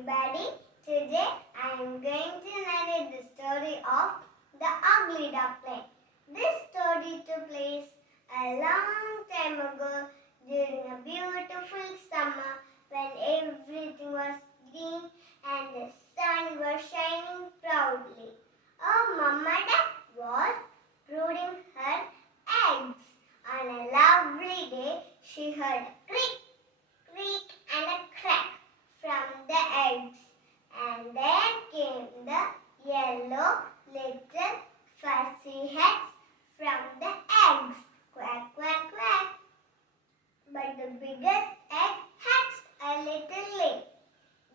everybody. Today I am going to narrate the story of the Ugly Duckling. This story took place a long time ago during a beautiful summer when everything was green and the sun was shining proudly. A mama duck was brooding her eggs. On a lovely day, she heard a creak, creak and a crack from the eggs, and there came the yellow little fuzzy heads from the eggs. Quack, quack, quack. But the biggest egg hatched a little late.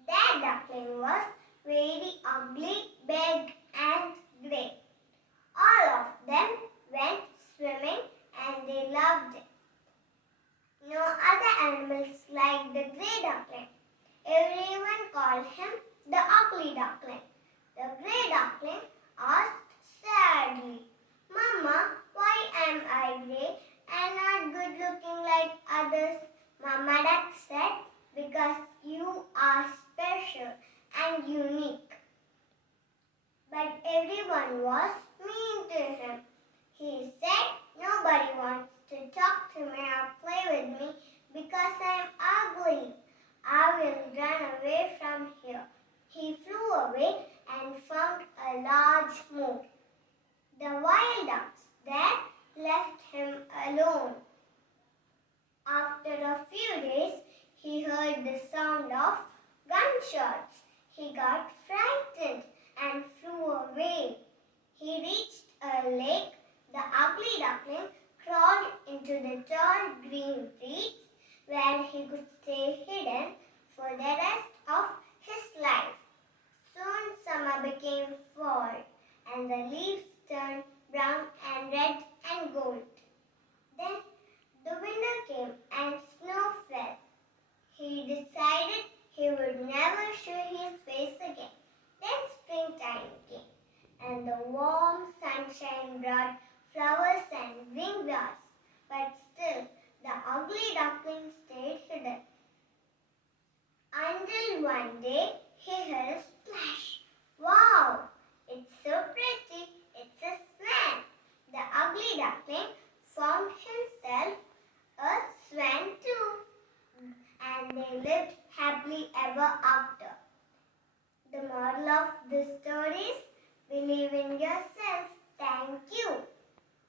That duckling was very ugly, big and grey. All of them went swimming and they loved it. No other animals liked the grey duckling. Everyone called him the Ugly Duckling. The grey duckling asked sadly, "Mama, why am I grey and not good looking like others?" Mama Duck said, "Because you are special and unique." But everyone was mean to him. He said, "Nobody wants to talk to me or play with me because I am ugly. I will run away from here." He flew away and found a large moor. The wild ducks there left him alone. After a few days, he heard the sound of gunshots. He got frightened and flew away. He reached a lake. The Ugly Duckling crawled into the tall green reeds where he could stay hidden for the rest of his life. Soon summer became fall and the leaves turned brown and red and gold. Then the winter came and snow fell. He decided he would never show his face again. Then springtime came and the warm sunshine brought flowers and green grass. But still, the Ugly Duckling stayed hidden. Until one day, he heard a splash. "Wow, it's so pretty. It's a swan." The Ugly Duckling found himself a swan too. And they lived happily ever after. The moral of this story is, believe in yourself. Thank you.